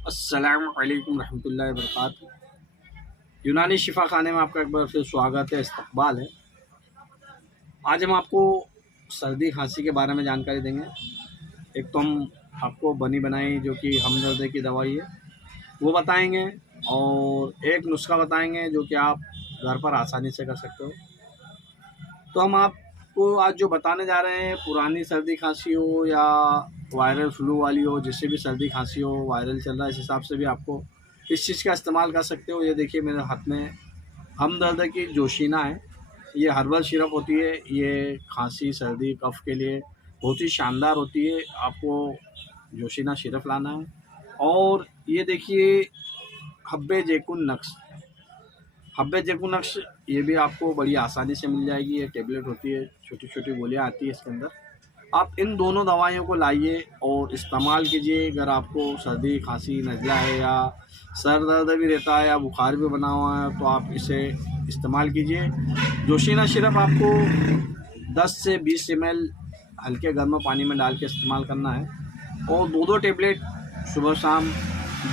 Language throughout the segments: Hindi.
अस्सलाम वालेकुम रहमतुल्लाहि व बरकातुहू। यूनानी शिफा खाने में आपका एक बार फिर स्वागत है, इस्तकबाल है। आज हम आपको सर्दी खांसी के बारे में जानकारी देंगे। एक तो हम आपको बनी बनाई जो कि हमदर्द की दवाई है वो बताएंगे, और एक नुस्खा बताएंगे जो कि आप घर पर आसानी से कर सकते हो। तो हम आपको आज जो बताने जा रहे हैं, पुरानी सर्दी खांसी हो या वायरल फ्लू वाली हो, जिससे भी सर्दी खांसी हो, वायरल चल रहा है, इस हिसाब से भी आपको इस चीज़ का इस्तेमाल कर सकते हो। ये देखिए मेरे हाथ में हमदर्द की जोशीना है। ये हर्बल सिरप होती है। ये खांसी सर्दी कफ के लिए बहुत ही शानदार होती है। आपको जोशीना सिरप लाना है। और ये देखिए हब्बे जैकुन नक्श, हब्बे जैकुन नक्श ये भी आपको बड़ी आसानी से मिल जाएगी। ये टेबलेट होती है, छोटी छोटी गोलियां आती है इसके अंदर। आप इन दोनों दवाइयों को लाइए और इस्तेमाल कीजिए। अगर आपको सर्दी खांसी नज़ला है या सर दर्द भी रहता है या बुखार भी बना हुआ है तो आप इसे इस्तेमाल कीजिए। जोशीना सिरप आपको 10 से 20 ml हल्के गर्म पानी में डाल के इस्तेमाल करना है, और दो टेबलेट सुबह शाम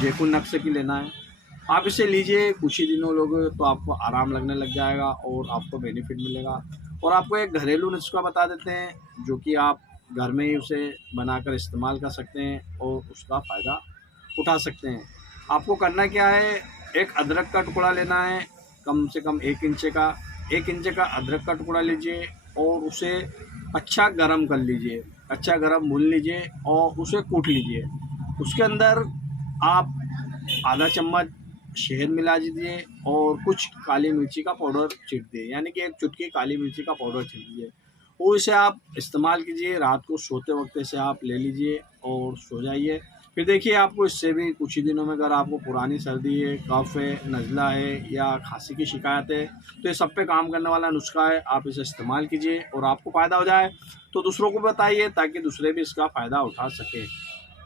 जैकुन नक्श की लेना है। आप इसे लीजिए, कुछ ही दिनों लोगे तो आपको आराम लगने लग जाएगा और आपको बेनिफिट मिलेगा। और आपको एक घरेलू नुस्खा बता देते हैं जो कि आप घर में ही उसे बनाकर इस्तेमाल कर सकते हैं और उसका फ़ायदा उठा सकते हैं। आपको करना क्या है, एक अदरक का टुकड़ा लेना है, कम से कम 1 इंच का अदरक का टुकड़ा लीजिए और उसे अच्छा गरम कर लीजिए, अच्छा गरम भून लीजिए और उसे कूट लीजिए। उसके अंदर आप आधा चम्मच शहद मिला दीजिए और कुछ काली मिर्ची का पाउडर छीट दिए, यानी कि एक चुटकी काली मिर्ची का पाउडर छीट दीजिए। वो इसे आप इस्तेमाल कीजिए, रात को सोते वक्त इसे आप ले लीजिए और सो जाइए। फिर देखिए आपको इससे भी कुछ ही दिनों में, अगर आपको पुरानी सर्दी है, कफ है, नज़ला है या खांसी की शिकायत है, तो ये सब पे काम करने वाला नुस्खा है। आप इसे इस्तेमाल कीजिए और आपको फ़ायदा हो जाए तो दूसरों को बताइए ताकि दूसरे भी इसका फ़ायदा उठा सकें।